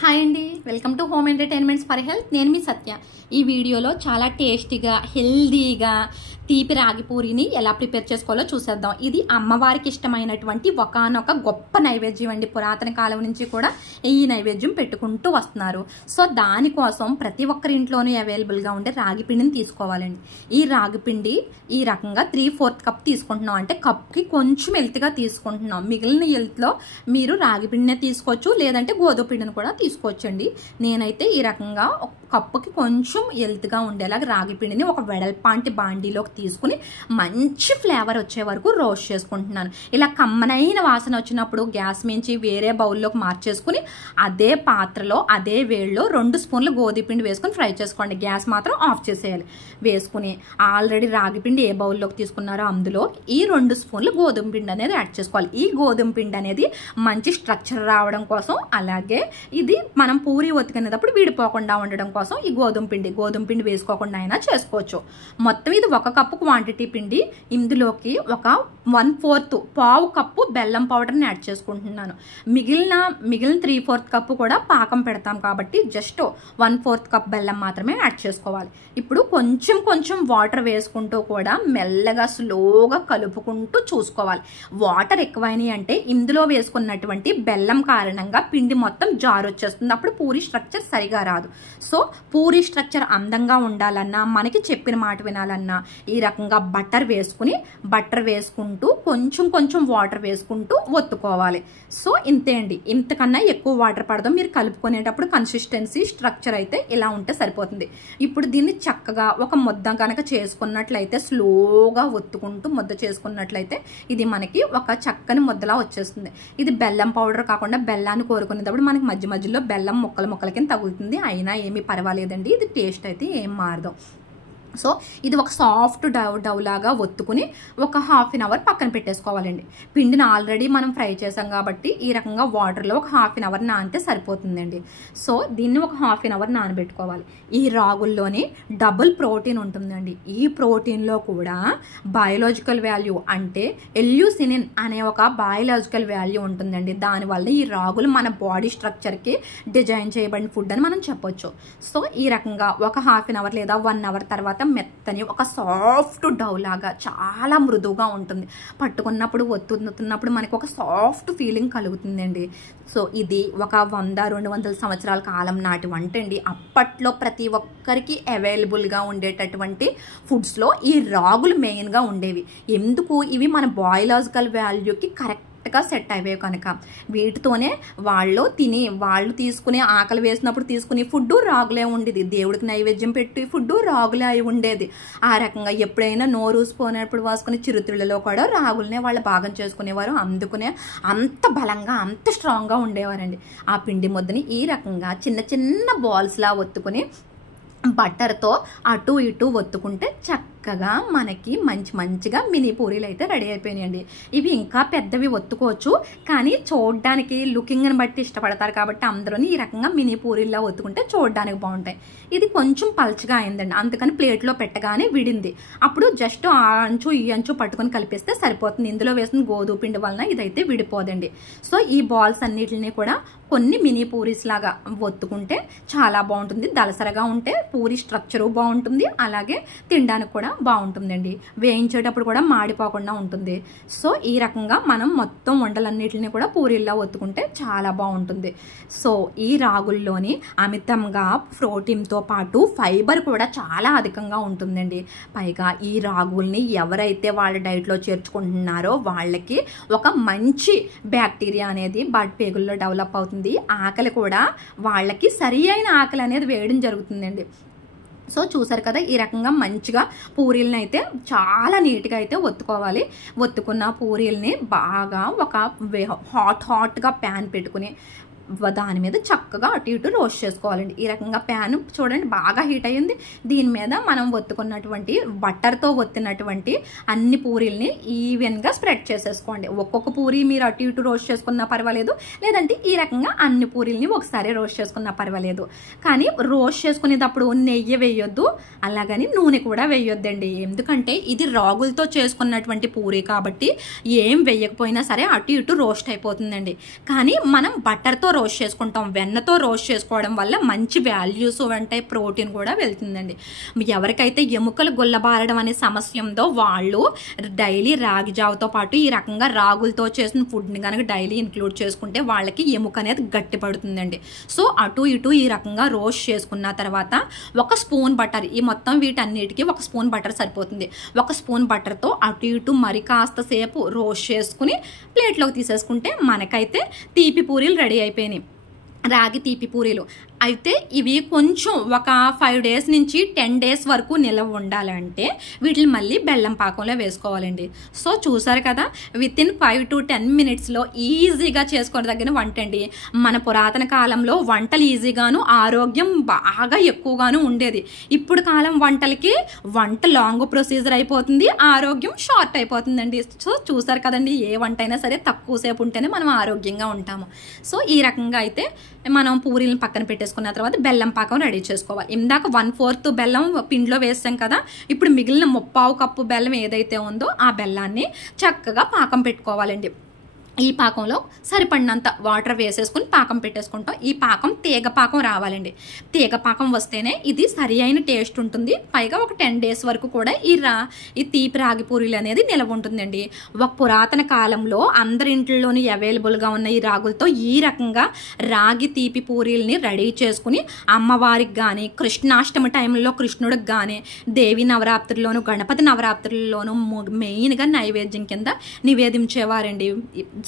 Hi అండి, welcome to home entertainments for health. నేను మీ సత్య. ఈ వీడియోలో చాలా టేస్టీగా హెల్దీగా తీపి రాగి పూరిని ఎలా ప్రిపేర్ చేసుకోవాలో చూసేద్దాం. ఇది అమ్మవారికి ఇష్టమైనటువంటి ఒకానొక గొప్ప నైవేద్యం అండి. పురాతన కాలం నుంచి కూడా ఈ నైవేద్యం పెట్టుకుంటూ వస్తున్నారు. సో దానికోసం ప్రతి ఒక్కరి ఇంట్లోనూ అవైలబుల్గా ఉండే రాగి పిండిని తీసుకోవాలండి. ఈ రాగి పిండి ఈ రకంగా 3/4 కప్ తీసుకుంటున్నాం. అంటే కప్కి కొంచెం ఎల్త్గా తీసుకుంటున్నాం. మిగిలిన ఎల్త్లో మీరు రాగి పిండినే తీసుకోవచ్చు, లేదంటే గోధుమ పిండిని కూడా తీసుకోవచ్చండి. నేనైతే ఈ రకంగా కప్పుకి కొంచెం ఎల్త్గా ఉండేలాగా రాగి పిండిని ఒక వెడల్పాంటి బాండీలోకి తీసుకుని మంచి ఫ్లేవర్ వచ్చే వరకు రోస్ట్ చేసుకుంటున్నాను. ఇలా కమ్మనైన వాసన వచ్చినప్పుడు గ్యాస్ మించి వేరే బౌల్లోకి మార్చేసుకుని అదే పాత్రలో అదే వేడిలో 2 స్పూన్లు గోధుమ పిండి వేసుకుని ఫ్రై చేసుకోండి. గ్యాస్ మాత్రం ఆఫ్ చేసేయాలి. వేసుకుని ఆల్రెడీ రాగి పిండి ఏ బౌల్లోకి తీసుకున్నారో అందులో ఈ 2 స్పూన్లు గోధుమ పిండి అనేది యాడ్ చేసుకోవాలి. ఈ గోధుమ పిండి అనేది మంచి స్ట్రక్చర్ రావడం కోసం, అలాగే ఇది మనం పూరి ఒత్తుకునేటప్పుడు విడిపోకుండా ఉండడం కోసం ఈ గోధుమ పిండి వేసుకోకుండా అయినా చేసుకోవచ్చు. మొత్తం ఇది 1 కప్పు క్వాంటిటీ పిండి. ఇందులోకి ఒక 1/4 పావు కప్పు బెల్లం పౌడర్ని యాడ్ చేసుకుంటున్నాను. మిగిలిన 3/4 కప్పు కూడా పాకం పెడతాం కాబట్టి జస్ట్ 1/4 కప్ బెల్లం మాత్రమే యాడ్ చేసుకోవాలి. ఇప్పుడు కొంచెం వాటర్ వేసుకుంటూ కూడా మెల్లగా స్లోగా కలుపుకుంటూ చూసుకోవాలి. వాటర్ ఎక్కువైనాయి అంటే ఇందులో వేసుకున్నటువంటి బెల్లం కారణంగా పిండి మొత్తం జారు వచ్చేస్తుంది. అప్పుడు పూరి స్ట్రక్చర్ సరిగా రాదు. సో పూరి స్ట్రక్చర్ అందంగా ఉండాలన్నా, మనకి చెప్పిన మాట వినాలన్నా ఈ రకంగా బటర్ వేసుకుంటూ కొంచెం వాటర్ వేసుకుంటూ ఒత్తుకోవాలి. సో ఇంతే అండి. ఇంతకన్నా ఎక్కువ వాటర్ పడదాం. మీరు కలుపుకునేటప్పుడు కన్సిస్టెన్సీ స్ట్రక్చర్ అయితే ఇలా ఉంటే సరిపోతుంది. ఇప్పుడు దీన్ని చక్కగా ఒక ముద్ద కనుక చేసుకున్నట్లయితే, స్లోగా ఒత్తుకుంటూ ముద్ద చేసుకున్నట్లయితే ఇది మనకి ఒక చక్కని ముద్దలా వచ్చేస్తుంది. ఇది బెల్లం పౌడర్ కాకుండా బెల్లాన్ని కోరుకునేటప్పుడు మనకి మధ్యలో బెల్లం ముక్కల కింద తగులుతుంది. అయినా ఏమీ పర్వాలేదండి. ఇది టేస్ట్ అయితే ఏం మారదు. సో ఇది ఒక సాఫ్ట్ డవ్ లాగా ఒత్తుకుని ఒక 1/2 అవర్ పక్కన పెట్టేసుకోవాలండి. పిండిని ఆల్రెడీ మనం ఫ్రై చేసాం కాబట్టి ఈ రకంగా వాటర్లో ఒక 1/2 అవర్ నానితే సరిపోతుందండి. సో దీన్ని ఒక 1/2 అవర్ నానబెట్టుకోవాలి. ఈ రాగుల్లోని డబుల్ ప్రోటీన్ ఉంటుందండి. ఈ ప్రోటీన్లో కూడా బయోలాజికల్ వాల్యూ అంటే ఎల్యూసినిన్ అనే ఒక బయోలాజికల్ వాల్యూ ఉంటుందండి. దానివల్ల ఈ రాగులు మన బాడీ స్ట్రక్చర్కి డిజైన్ చేయబడిన ఫుడ్ అని మనం చెప్పొచ్చు. సో ఈ రకంగా ఒక 1/2 అవర్ లేదా 1 అవర్ తర్వాత మెత్తని ఒక సాఫ్ట్ డవ్ లాగా చాలా మృదువుగా ఉంటుంది. పట్టుకున్నప్పుడు ఒత్తుతున్నప్పుడు మనకి ఒక సాఫ్ట్ ఫీలింగ్ కలుగుతుందండి. సో ఇది ఒక 100-200 సంవత్సరాల కాలం నాటి వంట అండి. అప్పట్లో ప్రతి ఒక్కరికి అవైలబుల్గా ఉండేటటువంటి ఫుడ్స్లో ఈ రాగులు మెయిన్గా ఉండేవి. ఎందుకు? ఇవి మన బయోలాజికల్ వాల్యూకి కరెక్ట్గా సెట్ అయ్యేవి కనుక వీటితోనే వాళ్ళు తీసుకునే ఆకలి వేసినప్పుడు తీసుకునే ఫుడ్ రాగులే ఉండేది. దేవుడికి నైవేద్యం పెట్టి ఫుడ్ రాగులే అయి ఉండేది. ఆ రకంగా ఎప్పుడైనా నోరూసిపోయినప్పుడు వాసుకునే చిరుతిళ్ళలో కూడా రాగులనే వాళ్ళు భాగం చేసుకునేవారు. అందుకునే అంత బలంగా అంత స్ట్రాంగ్గా ఉండేవారండి. ఆ పిండి ముద్దని ఈ రకంగా చిన్న బాల్స్లా ఒత్తుకుని బటర్తో అటు ఇటు ఒత్తుకుంటే చక్కగా మనకి మంచిగా మినీ పూరీలు అయితే రెడీ అయిపోయినాయండి. ఇవి ఇంకా పెద్దవి ఒత్తుకోవచ్చు, కానీ చూడడానికి లుకింగ్ని బట్టి ఇష్టపడతారు కాబట్టి అందరూ ఈ రకంగా మినీ పూరీల్లో ఒత్తుకుంటే చూడడానికి బాగుంటాయి. ఇది కొంచెం పల్చగా అయిందండి, అందుకని ప్లేట్లో పెట్టగానే విడింది. అప్పుడు జస్ట్ ఆ అంచు ఈ అంచు పట్టుకొని కలిపేస్తే సరిపోతుంది. ఇందులో వేసిన గోధుమ పిండి వలన ఇదైతే విడిపోదండి. సో ఈ బాల్స్ అన్నిటిని కూడా కొన్ని మినీ పూరీస్ లాగా ఒత్తుకుంటే చాలా బాగుంటుంది. దలసరగా ఉంటే పూరి స్ట్రక్చరు బాగుంటుంది, అలాగే తినడానికి కూడా బాగుంటుందండి. వేయించేటప్పుడు కూడా మాడిపోకుండా ఉంటుంది. సో ఈ రకంగా మనం మొత్తం వంటలన్నిటిని కూడా పూరీల్లో ఒత్తుకుంటే చాలా బాగుంటుంది. సో ఈ రాగుల్లోని అమితంగా ప్రోటీన్తో పాటు ఫైబర్ కూడా చాలా అధికంగా ఉంటుందండి. పైగా ఈ రాగుల్ని ఎవరైతే వాళ్ళ డైట్లో చేర్చుకుంటున్నారో వాళ్ళకి ఒక మంచి బ్యాక్టీరియా అనేది పేగుల్లో డెవలప్ అవుతుంది. ఆకలి కూడా వాళ్ళకి సరి అయిన ఆకలి అనేది వేయడం జరుగుతుందండి. సో చూసారు కదా, ఈ రకంగా మంచిగా పూరీలను అయితే చాలా నీట్గా అయితే ఒత్తుకోవాలి. ఒత్తుకున్న పూరీల్ని బాగా ఒక హాట్గా ప్యాన్ పెట్టుకుని దాని మీద చక్కగా అటు ఇటు రోస్ట్ చేసుకోవాలండి. ఈ రకంగా ప్యాన్ చూడండి బాగా హీట్ అయ్యింది. దీని మీద మనం ఒత్తుకున్నటువంటి బటర్తో ఒత్తినటువంటి అన్ని పూరీల్ని ఈవెన్గా స్ప్రెడ్ చేసేసుకోండి. ఒక్కొక్క పూరి మీరు అటు ఇటు రోస్ట్ చేసుకున్నా పర్వాలేదు, లేదంటే ఈ రకంగా అన్ని పూరీల్ని ఒకసారి రోస్ట్ చేసుకున్నా పర్వాలేదు. కానీ రోస్ట్ చేసుకునేటప్పుడు నెయ్యి వేయొద్దు, అలాగని నూనె కూడా వేయొద్దండి. ఎందుకంటే ఇది రాగులతో చేసుకున్నటువంటి పూరి కాబట్టి ఏం వేయకపోయినా సరే అటు ఇటు రోస్ట్ అయిపోతుందండి. కానీ మనం బటర్తో రోస్ట్ చేసుకుంటాం. వెన్నతో రోస్ట్ చేసుకోవడం వల్ల మంచి వాల్యూస్ ఉంటాయి, ప్రోటీన్ కూడా వెళ్తుందండి. ఎవరికైతే ఎముకలు గుల్లబారడం అనే సమస్య ఉందో వాళ్ళు డైలీ రాగి జావతో పాటు ఈ రకంగా రాగులతో చేసిన ఫుడ్ని కనుక డైలీ ఇంక్లూడ్ చేసుకుంటే వాళ్ళకి ఎముక అనేది గట్టి పడుతుందండి. సో అటు ఇటు ఈ రకంగా రోస్ట్ చేసుకున్న తర్వాత 1 స్పూన్ బటర్, ఈ మొత్తం వీటన్నిటికీ 1 స్పూన్ బటర్ సరిపోతుంది. 1 స్పూన్ బటర్తో అటు ఇటు మరి కాస్త సేపు రోస్ట్ చేసుకుని ప్లేట్లోకి తీసేసుకుంటే మనకైతే తీపి పూరీలు రెడీ అయిపోయినాయి, రాగి తీపి పూరీలు. అయితే ఇవి కొంచెం ఒక 5 డేస్ నుంచి 10 డేస్ వరకు నిలవ ఉండాలంటే వీటిని మళ్ళీ బెల్లం పాకంలో వేసుకోవాలండి. సో చూసారు కదా, వితిన్ 5 to 10 మినిట్స్లో ఈజీగా చేసుకొని తగిన వంట అండి. మన పురాతన కాలంలో వంటలు ఈజీగాను ఆరోగ్యం బాగా ఎక్కువగాను ఉండేది. ఇప్పుడు కాలం వంటలకి వంట లాంగ్ ప్రొసీజర్ అయిపోతుంది, ఆరోగ్యం షార్ట్ అయిపోతుందండి. సో చూసారు కదండి, ఏ వంట అయినా సరే తక్కువసేపు ఉంటేనే మనం ఆరోగ్యంగా ఉంటాము. సో ఈ రకంగా అయితే మనం పూరీలను పక్కన పెట్టేసుకున్న తర్వాత బెల్లం పాకం రెడీ చేసుకోవాలి. ఇందాక 1/4 బెల్లం పిండిలో వేసాం కదా, ఇప్పుడు మిగిలిన 1/4 కప్పు బెల్లం ఏదైతే ఉందో ఆ బెల్లాన్ని చక్కగా పాకం పెట్టుకోవాలండి. ఈ పాకంలో సరిపడినంత వాటర్ వేసేసుకుని పాకం పెట్టేసుకుంటాం. ఈ పాకం తీగ పాకం రావాలండి. తీగ పాకం వస్తేనే ఇది సరి అయిన టేస్ట్ ఉంటుంది. పైగా ఒక 10 డేస్ వరకు కూడా ఈ తీపి రాగి పూరీలు అనేది నిలవ ఉంటుందండి. ఒక పురాతన కాలంలో అందరి ఇంట్లోని అవైలబుల్గా ఉన్న ఈ రాగులతో ఈ రకంగా రాగి తీపి పూరీలని రెడీ చేసుకుని అమ్మవారికి కానీ, కృష్ణాష్టమి టైంలో కృష్ణుడికి కానీ, దేవి నవరాత్రుల్లోనూ గణపతి నవరాత్రుల్లోనూ మెయిన్గా నైవేద్యం కింద నివేదించేవారండి.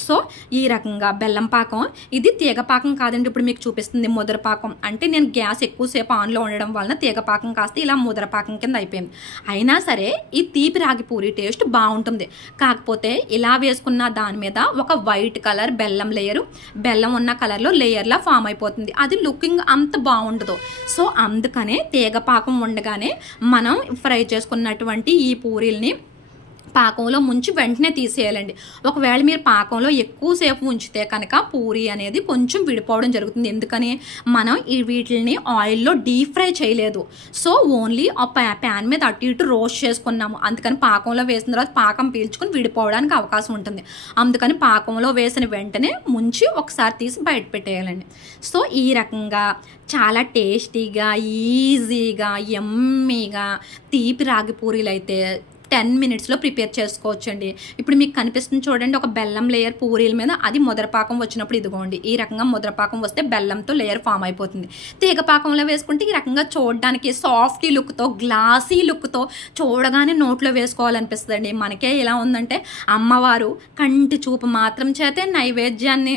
సో ఈ రకంగా బెల్లం పాకం, ఇది తీగ పాకం కాదండి, ఇప్పుడు మీకు చూపిస్తుంది ముద్ర పాకం. అంటే నేను గ్యాస్ ఎక్కువసేపు ఆన్లో ఉండడం వలన తీగ పాకం కాస్త ఇలా ముద్ర పాకం కింద అయిపోయింది. అయినా సరే ఈ తీపి రాగి పూరి టేస్ట్ బాగుంటుంది. కాకపోతే ఇలా వేసుకున్న దాని మీద ఒక వైట్ కలర్ బెల్లం లేయరు, బెల్లం ఉన్న కలర్లో లేయర్లా ఫామ్ అయిపోతుంది. అది లుకింగ్ అంత బాగుండదు. సో అందుకనే తీగ పాకం ఉండగానే మనం ఫ్రై చేసుకున్నటువంటి ఈ పూరీల్ని పాకంలో ముంచి వెంటనే తీసేయాలండి. ఒకవేళ మీరు పాకంలో ఎక్కువసేపు ఉంచితే కనుక పూరి అనేది కొంచెం విడిపోవడం జరుగుతుంది. ఎందుకని మనం వీటిని ఆయిల్లో డీప్ ఫ్రై చేయలేదు. సో ఓన్లీ ఆ ప్యాన్ మీద అటు ఇటు రోస్ట్ చేసుకున్నాము. అందుకని పాకంలో వేసిన తర్వాత పాకం పీల్చుకుని విడిపోవడానికి అవకాశం ఉంటుంది. అందుకని పాకంలో వేసిన వెంటనే ముంచి ఒకసారి తీసి బయట పెట్టేయాలండి. సో ఈ రకంగా చాలా టేస్టీగా, ఈజీగా, యమ్మీగా తీపి రాగి పూరీలు అయితే 10 మినిట్స్లో ప్రిపేర్ చేసుకోవచ్చండి. ఇప్పుడు మీకు కనిపిస్తుంది చూడండి, ఒక బెల్లం లేయర్ పూరీల మీద అది ముద్రపాకం వచ్చినప్పుడు ఇదిగోండి ఈ రకంగా ముద్రపాకం వస్తే బెల్లంతో లేయర్ ఫామ్ అయిపోతుంది. తీగ పాకంలో వేసుకుంటే ఈ రకంగా చూడడానికి సాఫ్టీ లుక్తో, గ్లాసీ లుక్తో చూడగానే నోట్లో వేసుకోవాలనిపిస్తుందండి. మనకే ఇలా ఉందంటే అమ్మవారు కంటి చూపు మాత్రం చేతే నైవేద్యాన్ని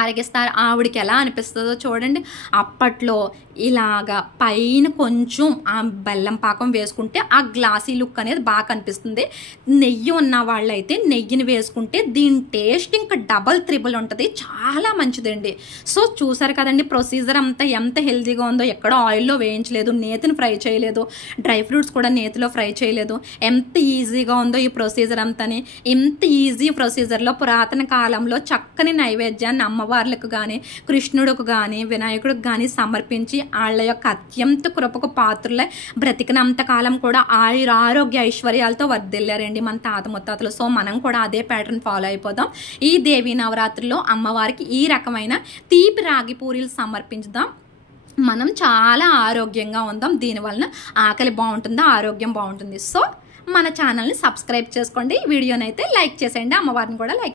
ఆరగిస్తారు. ఆవిడికి ఎలా అనిపిస్తుందో చూడండి. అప్పట్లో ఇలాగా పైన కొంచెం ఆ బెల్లం పాకం వేసుకుంటే ఆ గ్లాసీ లుక్ అనేది బాగా కనిపిస్తుంది. నెయ్యి ఉన్న వాళ్ళైతే నెయ్యిని వేసుకుంటే దీని టేస్ట్ ఇంకా డబల్ త్రిబుల్ ఉంటుంది, చాలా మంచిదండి. సో చూసారు కదండి, ప్రొసీజర్ అంతా ఎంత హెల్తీగా ఉందో. ఎక్కడో ఆయిల్లో వేయించలేదు, నేతిని ఫ్రై చేయలేదు, డ్రై ఫ్రూట్స్ కూడా నేతిలో ఫ్రై చేయలేదు. ఎంత ఈజీగా ఉందో ఈ ప్రొసీజర్ అంతాని. ఇంత ఈజీ ప్రొసీజర్లో పురాతన కాలంలో చక్కని నైవేద్యాన్ని అమ్మవార్లకు కానీ, కృష్ణుడికి కానీ, వినాయకుడికి కానీ సమర్పించి వాళ్ళ యొక్క అత్యంత కృపకు పాత్రలే బ్రతికినంత కాలం కూడా ఆరోగ్య ఐశ్వర్యాలతో వర్ధిల్లారండి మన తాత ముత్తాతలు. సో మనం కూడా అదే ప్యాటర్న్ ఫాలో అయిపోదాం. ఈ దేవీ నవరాత్రుల్లో అమ్మవారికి ఈ రకమైన తీపి రాగి పూరీలు సమర్పించుదాం. మనం చాలా ఆరోగ్యంగా ఉందాం. దీనివలన ఆకలి బాగుంటుంది, ఆరోగ్యం బాగుంటుంది. సో మన ఛానల్ని సబ్స్క్రైబ్ చేసుకోండి, వీడియోనైతే లైక్ చేసేయండి, అమ్మవారిని కూడా లైక్